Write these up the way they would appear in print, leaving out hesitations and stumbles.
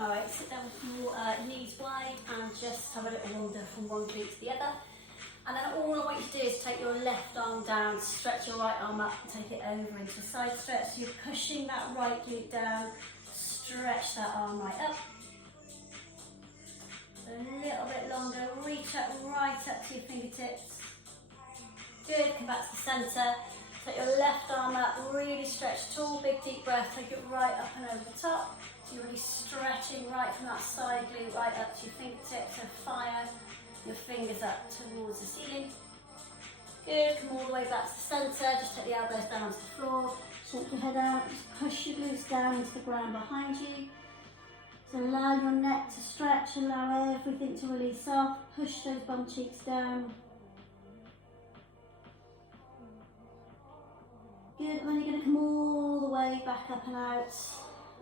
All right, sit down with your knees wide and just have a little wander from one glute to the other. And then all I want you to do is take your left arm down, stretch your right arm up and take it over into a side stretch. So you're pushing that right glute down, stretch that arm right up. A little bit longer, reach up right up to your fingertips. Good, come back to the centre. Take your left arm up, really stretch tall, big deep breath, take it right up and over the top. So you're really stretching right from that side glute right up to your fingertips, so fire your fingers up towards the ceiling. Good, come all the way back to the centre, just take the elbows down to the floor, shake your head out, just push your glutes down into the ground behind you. So allow your neck to stretch, allow everything to release off, push those bum cheeks down. Good, and then you're going to come all the way back up and out,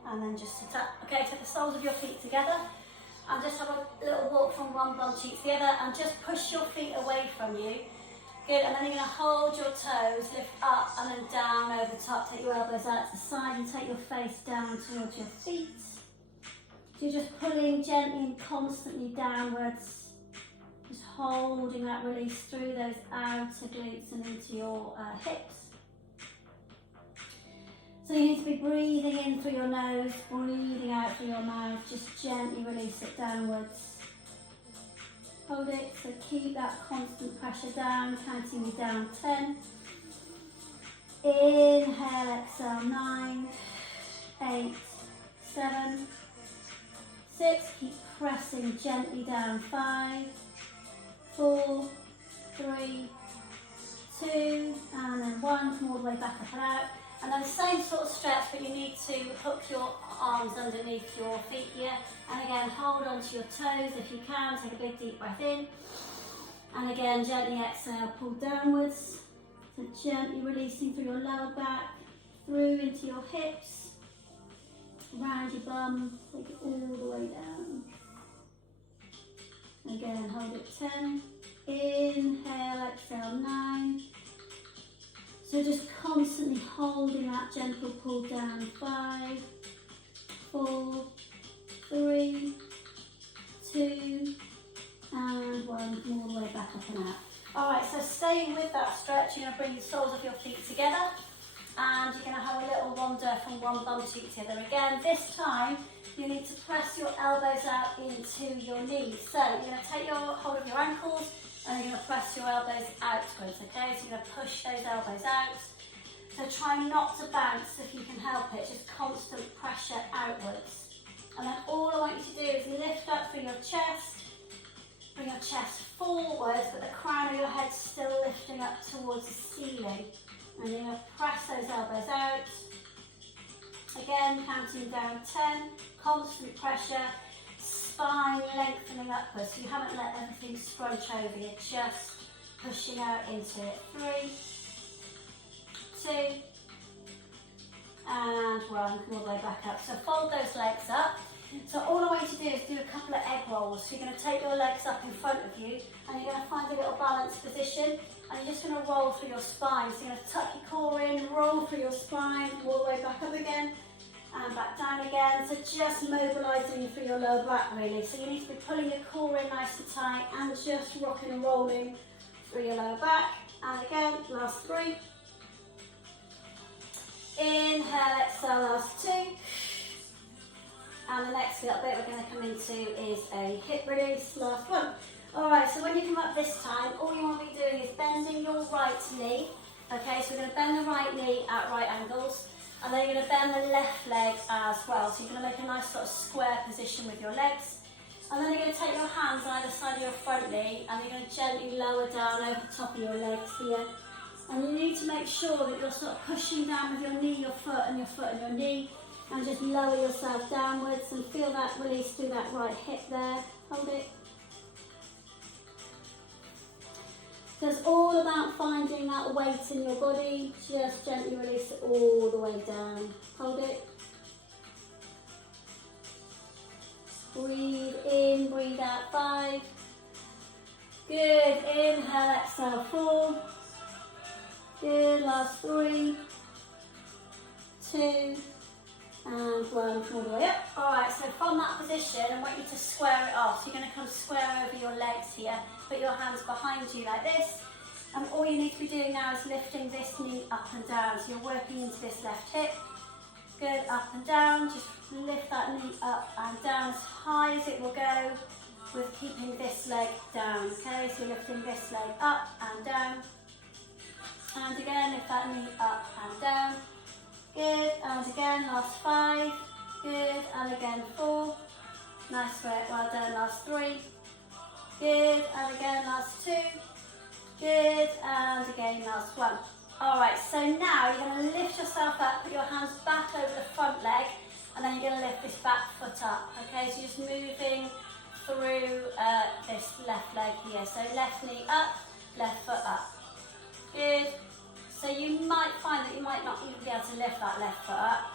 and then just sit up. Okay, take the soles of your feet together, and just have a little walk from one bum cheek to the other, and just push your feet away from you. Good, and then you're going to hold your toes, lift up and then down over the top, take your elbows out to the side and take your face down towards your feet. So you're just pulling gently and constantly downwards, just holding that release through those outer glutes and into your hips. So you need to be breathing in through your nose, breathing out through your mouth, just gently release it downwards. Hold it, so keep that constant pressure down, counting you down 10. Inhale, exhale, 9, 8, 7, 6, keep pressing gently down, 5, 4, 3, 2, and then 1, come all the way back up and out. And then the same sort of stretch, but you need to hook your arms underneath your feet here. And again, hold onto your toes if you can, take a big deep breath in. And again, gently exhale, pull downwards. So gently releasing through your lower back, through into your hips, around your bum, take it all the way down. Again, hold it 10. Inhale, exhale, 9. So just constantly holding that gentle pull down. 5, 4, 3, 2, and 1. Come all the way back up and out. Alright, so staying with that stretch, you're going to bring the soles of your feet together and you're going to have a little wander from one bum cheek to the other. Again, this time you need to press your elbows out into your knees. So you're going to take your hold of your ankles and you're going to press your elbows outwards, okay? So you're going to push those elbows out. So try not to bounce if you can help it, just constant pressure outwards. And then all I want you to do is lift up through your chest, bring your chest forwards, but the crown of your head still lifting up towards the ceiling. And you're going to press those elbows out. Again, counting down 10, constant pressure. Spine lengthening upwards, so you haven't let everything scrunch over, you're just pushing out into it. 3, 2, and 1, come all the way back up. So fold those legs up. So all I want you to do is do a couple of egg rolls. So you're going to take your legs up in front of you and you're going to find a little balanced position and you're just going to roll through your spine. So you're going to tuck your core in, roll through your spine, all the way back up again. And back down again, so just mobilising you through your lower back really. So you need to be pulling your core in nice and tight and just rocking and rolling through your lower back. And again, last 3. Inhale, exhale, last 2. And the next little bit we're going to come into is a hip release, last 1. Alright, so when you come up this time, all you want to be doing is bending your right knee. Okay, so we're going to bend the right knee at right angles. And then you're going to bend the left leg as well. So you're going to make a nice sort of square position with your legs. And then you're going to take your hands on either side of your front knee and you're going to gently lower down over the top of your legs here. And you need to make sure that you're sort of pushing down with your knee, your foot and your knee. And just lower yourself downwards and feel that release through that right hip there. Hold it. So it's all about finding that weight in your body. Just gently release it all the way down. Hold it. Breathe in, breathe out. 5. Good. Inhale, exhale. 4. Good. Last 3, 2, And one, all the way up. Alright, so from that position, I want you to square it off. So you're going to come square over your legs here. Put your hands behind you like this. And all you need to be doing now is lifting this knee up and down. So you're working into this left hip. Good, up and down. Just lift that knee up and down as high as it will go with keeping this leg down. Okay, so you're lifting this leg up and down. And again, lift that knee up and down. Good, and again, last 5. Good, and again 4. Nice work, well done, last 3. Good, and again, last 2. Good, and again, last 1. Alright, so now you're going to lift yourself up, put your hands back over the front leg, and then you're going to lift this back foot up. Okay, so you're just moving through this left leg here. So left knee up, left foot up. Good. So you might find that you might not even be able to lift that left foot up.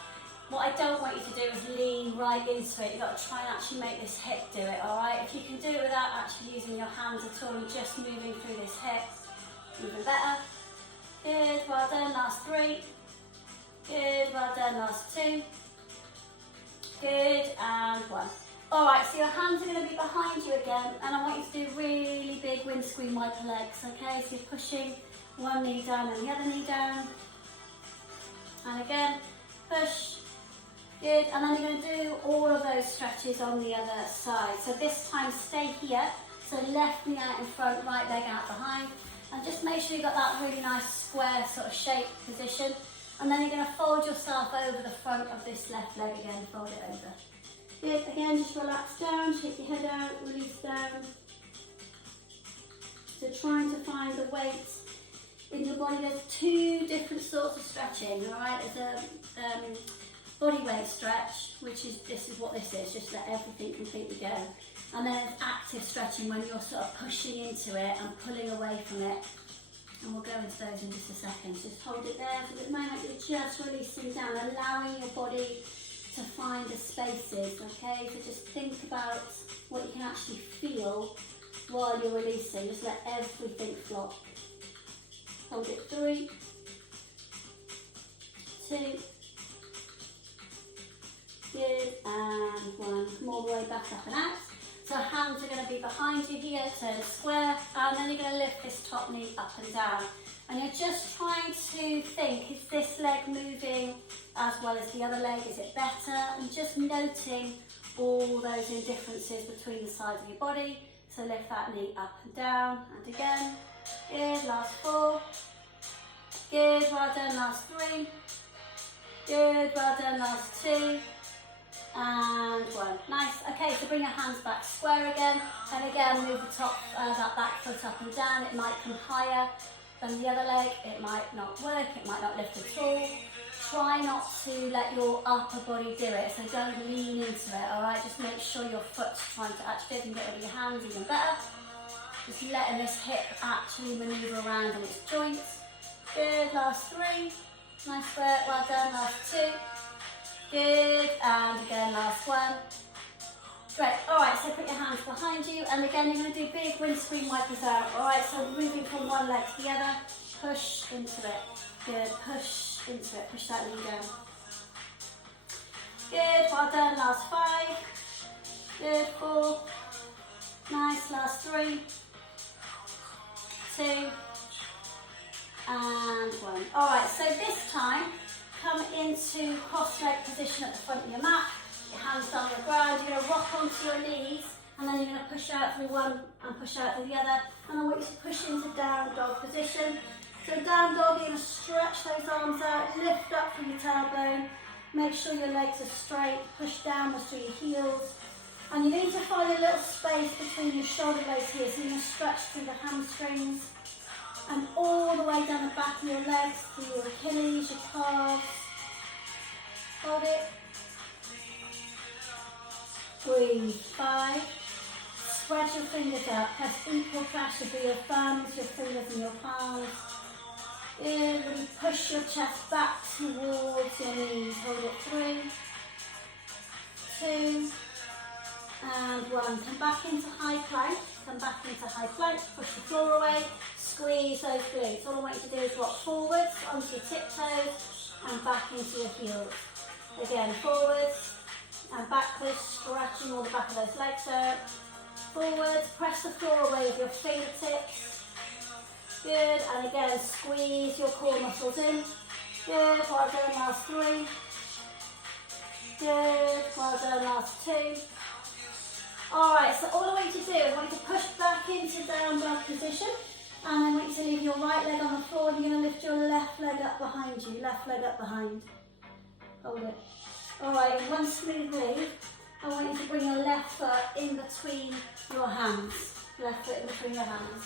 What I don't want you to do is lean right into it. You've got to try and actually make this hip do it, alright? If you can do it without actually using your hands at all and just moving through this hip, even better. Good, well done, last 3. Good, well done, last 2. Good, and 1. Alright, so your hands are going to be behind you again, and I want you to do really big windscreen wiper legs, okay? So you're pushing one knee down and the other knee down. And again, push. Good, and then you're going to do all of those stretches on the other side. So this time stay here, so left knee out in front, right leg out behind. And just make sure you've got that really nice square sort of shape position. And then you're going to fold yourself over the front of this left leg again, fold it over. Good, again, just relax down, shake your head out, release down. So trying to find the weight in your body. There's 2 different sorts of stretching, alright? There's a body weight stretch, which is, this is what this is, just let everything completely go. And then there's active stretching when you're sort of pushing into it and pulling away from it. And we'll go into those in just a second. Just hold it there. So at the moment you're just releasing down, allowing your body to find the spaces, okay? So just think about what you can actually feel while you're releasing. Just let everything flop. Hold it 3, 2, good, and 1. Come all the way back up and out. So hands are going to be behind you here, turn square, and then you're going to lift this top knee up and down. And you're just trying to think, is this leg moving as well as the other leg? Is it better? And just noting all those indifferences between the sides of your body. So lift that knee up and down, and again. Good, last 4. Good, well done, last 3. Good, well done, last 2. And 1. Nice. Okay, so bring your hands back square again. And again, move the top, that back foot up and down. It might come higher than the other leg. It might not work. It might not lift at all. Try not to let your upper body do it. So don't lean into it, alright? Just make sure your foot's trying to actually, if you can get rid of your hands, even better. Just letting this hip actually manoeuvre around in its joints. Good, last 3. Nice work, well done, last 2. Good, and again, last 1. Great, alright, so put your hands behind you, and again, you're going to do big windscreen wipers out, alright, so moving from one leg to the other, push into it. Good, push into it, push that knee down. Good, well done, last 5. Good, 4. Nice, last 3. 2. And 1. Alright, so this time, come into cross-leg position at the front of your mat. Your hands down the ground. You're going to rock onto your knees, and then you're going to push out through one and push out through the other. And I want you to push into down dog position. So down dog, you're going to stretch those arms out, lift up from your tailbone. Make sure your legs are straight. Push downwards through your heels. And you need to find a little space between your shoulder blades here. So you're going to stretch through the hamstrings. And all the way down the back of your legs, through your Achilles, your calves. Hold it. Breathe. 5. Spread your fingers out. Press equal pressure through your thumbs, your fingers and your palms. Good. Really push your chest back towards your knees. Hold it. 3, 2, and 1. Come back into high plank. Come back into high plank. Push the floor away. Squeeze those glutes. All I want you to do is rock forwards onto your tiptoes and back into your heels. Again, forwards and backwards, stretching all the back of those legs out. Forwards, press the floor away with your fingertips. Good, and again, squeeze your core muscles in. Good, well done, last 3. Good, well done, last 2. Alright, so all I want you to do is I want you to push back into down dog position, and I want you to leave your right leg on the floor, and you're going to lift your left leg up behind you, left leg up behind. Hold it. Alright, in one smooth move, I want you to bring your left foot in between your hands. Left foot in between your hands.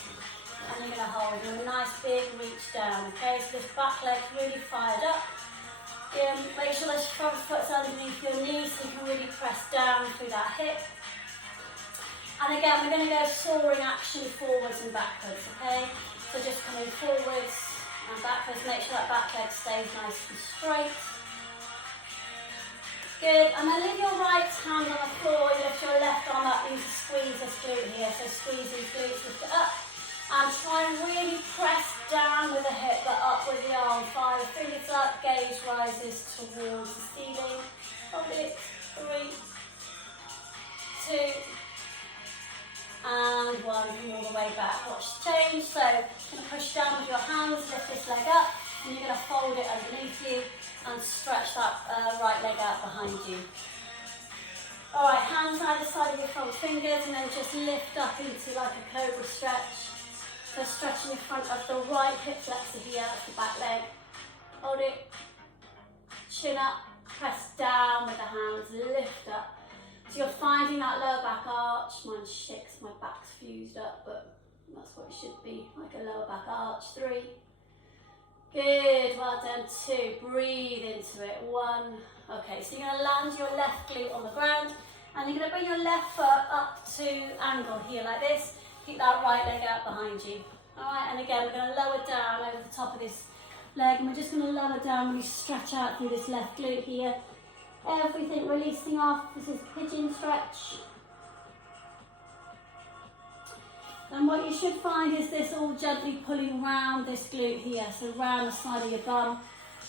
And you're going to hold with a nice big reach down. Okay, so this back leg's really fired up. Make sure this front foot's underneath your knees so you can really press down through that hip. And again, we're going to go soaring action forwards and backwards, okay? So just coming forwards and backwards. Make sure that back leg stays nice and straight. Good, and then leave your right hand on the floor, you lift your left arm up, you squeeze this glute here, so squeeze these glutes, lift it up, and try and really press down with the hip, but up with the arm. 5 fingers up, gaze rises towards the ceiling. Hold it, 3, 2, and 1, come all the way back. Watch the change, so you're going to push down with your hands, lift this leg up, and you're going to fold it underneath you, and stretch that right leg out behind you. Alright, hands either side of your front fingers, and then just lift up into like a cobra stretch. So stretching the front of the right hip flexor here, that's the back leg. Hold it, chin up, press down with the hands, lift up. So you're finding that lower back arch. Mine's shit 'cause my back's fused up, but that's what it should be, like a lower back arch. 3. Good, well done. 2, breathe into it. 1, okay, so you're going to land your left glute on the ground, and you're going to bring your left foot up to angle here like this. Keep that right leg out behind you. Alright, and again, we're going to lower down over the top of this leg, and we're just going to lower down, really stretch out through this left glute here. Everything releasing off. This is pigeon stretch. And what you should find is this all gently pulling round this glute here, so round the side of your bum,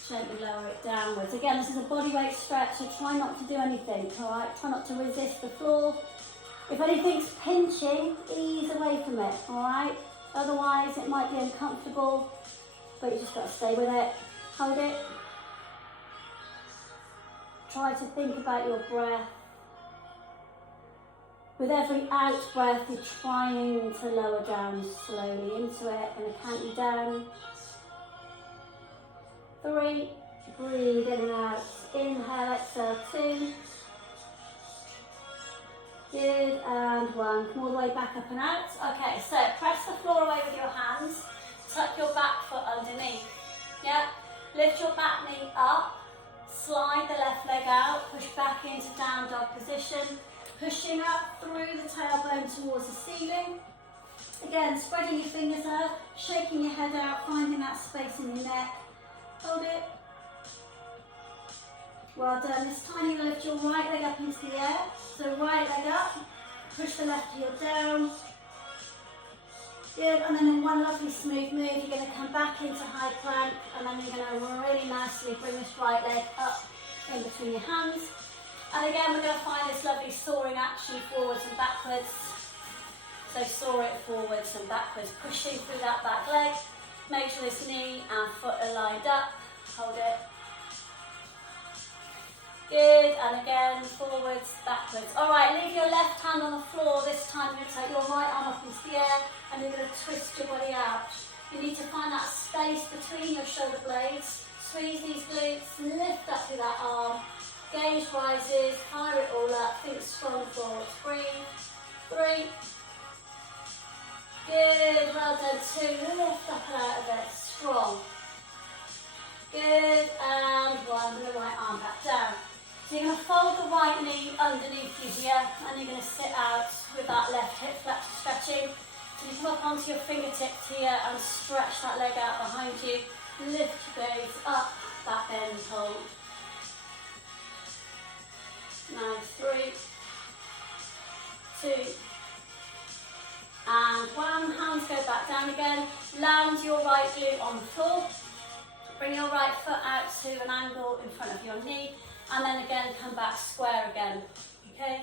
gently lower it downwards. Again, this is a body weight stretch, so try not to do anything, alright? Try not to resist the floor. If anything's pinching, ease away from it, alright? Otherwise, it might be uncomfortable, but you just got to stay with it. Hold it. Try to think about your breath. With every out breath, you're trying to lower down slowly into it. I'm going to count you down. 3, breathe in and out. Inhale, exhale, 2. Good, and 1. Come all the way back up and out. Okay, so press the floor away with your hands. Tuck your back foot underneath. Yeah, lift your back knee up. Slide the left leg out. Push back into down dog position. Pushing up through the tailbone towards the ceiling. Again, spreading your fingers out, shaking your head out, finding that space in your neck. Hold it. Well done. This time you're going to lift your right leg up into the air. So right leg up, push the left heel down. Good, and then in one lovely smooth move, you're going to come back into high plank, and then you're going to really nicely bring this right leg up in between your hands. And again, we're going to find this lovely soaring action forwards and backwards. So soar it forwards and backwards, pushing through that back leg. Make sure this knee and foot are lined up. Hold it. Good, and again, forwards, backwards. All right, leave your left hand on the floor. This time you're going to take your right arm up into the air, and you're going to twist your body out. You need to find that space between your shoulder blades. Squeeze these glutes, lift up through that arm. Gaze rises, fire it all up, think strong forwards. Breathe. 3. Good, well done. 2, lift up and out of it, strong. Good, and 1, bring the right arm back down. So you're going to fold the right knee underneath you here, and you're going to sit out with that left hip flexor stretching. So you come up onto your fingertips here and stretch that leg out behind you. Lift your gaze up, back bend, hold. Nice. 3, 2, and 1. Hands go back down again. Land your right glute on the floor. Bring your right foot out to an angle in front of your knee. and then again come back square again, okay?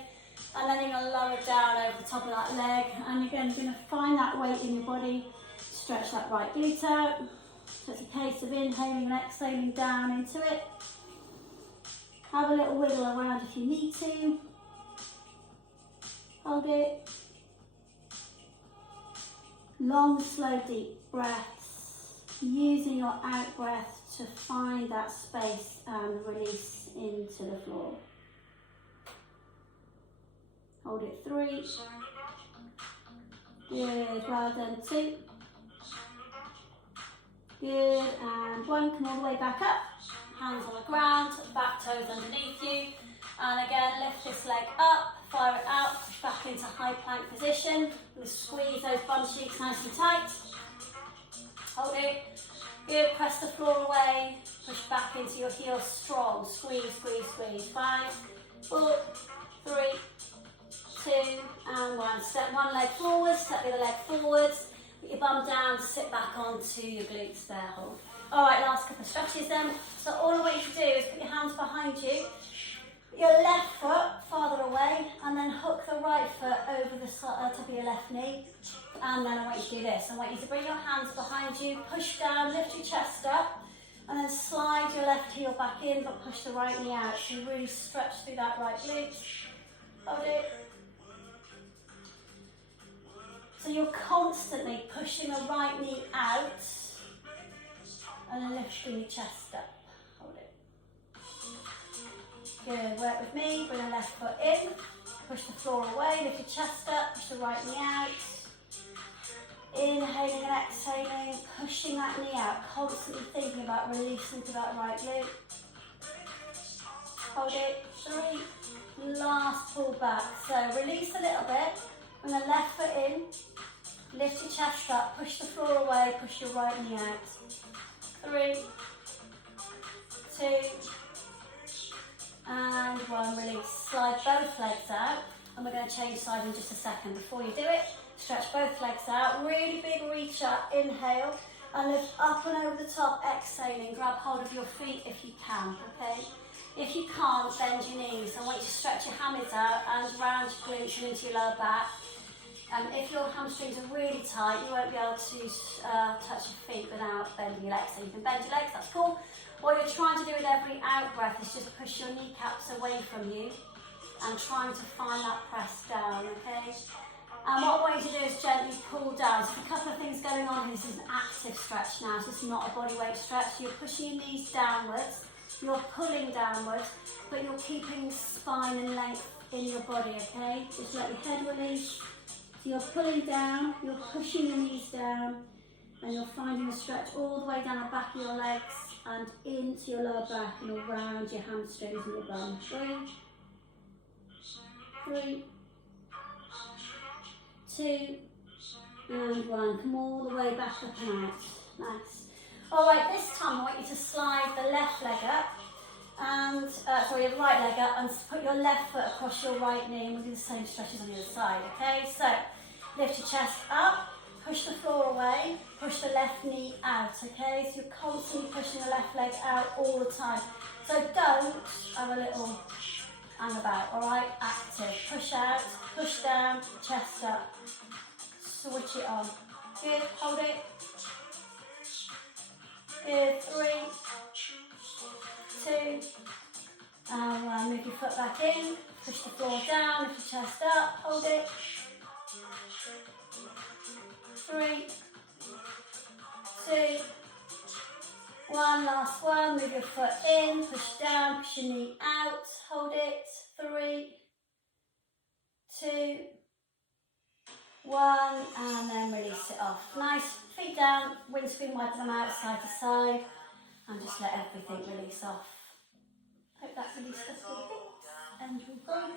And then you're going to lower down over the top of that leg, and again you're going to find that weight in your body, stretch that right glute out. So it's a case of inhaling and exhaling down into it. Have a little wiggle around if you need to. Hold it. Long, slow, deep breaths, using your out breath to find that space and release into the floor. Hold it 3. Good, well done. 2. Good, and 1. Come all the way back up. Hands on the ground, back toes underneath you. And again, lift this leg up, fire it out, push back into high plank position. We'll squeeze those bum cheeks nice and tight. Hold it. Good, press the floor away. Push back into your heels strong. Squeeze, squeeze, squeeze. 5, 4, 3, 2, and 1. Step one leg forward, step the other leg forwards. Put your bum down, sit back onto your glutes there, hold. All right, last couple of stretches then. So all I want you to do is put your hands behind you, put your left foot farther away, and then hook the right foot over the top of your left knee. And then I want you to do this. I want you to bring your hands behind you, push down, lift your chest up, and then slide your left heel back in, but push the right knee out. So you really stretch through that right glute. Hold it. So you're constantly pushing the right knee out and then lifting your chest up. Hold it. Good, work with me. Bring the left foot in, push the floor away, lift your chest up, push the right knee out. Inhaling and exhaling, pushing that knee out, constantly thinking about releasing to that right glute. Hold it. 3. Last pull back. So release a little bit. Bring the left foot in. Lift your chest up, push the floor away, push your right knee out. 3, 2, and 1, release. Slide both legs out, and we're going to change sides in just a second. Before you do it, stretch both legs out, really big reach up, inhale, and lift up and over the top, exhaling. Grab hold of your feet if you can, okay? If you can't, bend your knees. I want you to stretch your hammies out and round your glutes and into your lower back. If your hamstrings are really tight, you won't be able to touch your feet without bending your legs. So you can bend your legs, that's cool. What you're trying to do with every out breath is just push your kneecaps away from you and trying to find that press down, okay? And what I want you to do is gently pull down. So a couple of things going on here. This is an active stretch now, so this is not a body weight stretch. You're pushing your knees downwards, you're pulling downwards, but you're keeping spine and length in your body, okay? Just let your head release. So you're pulling down, you're pushing your knees down, and you're finding a stretch all the way down the back of your legs and into your lower back and around your hamstrings and your bum. 3, 2, and 1. Come all the way back up and out. Nice. All right, this time I want you to slide the left leg up and, sorry, the right leg up and put your left foot across your right knee, and we'll do the same stretches on the other side, okay? So, lift your chest up, push the floor away, push the left knee out, okay? So you're constantly pushing the left leg out all the time. So don't have a little hang about, all right? Active. Push out, push down, chest up. Switch it on. Good, hold it. Good, 3, 2, and 1. Move your foot back in, push the floor down, lift your chest up, hold it. 3, 2, 1, last one. Move your foot in, push down, push your knee out, hold it. 3, 2, 1, and then release it off. Nice, feet down, windscreen wiper them out side to side, and just let everything release off. Hope that released a few things, and we'll go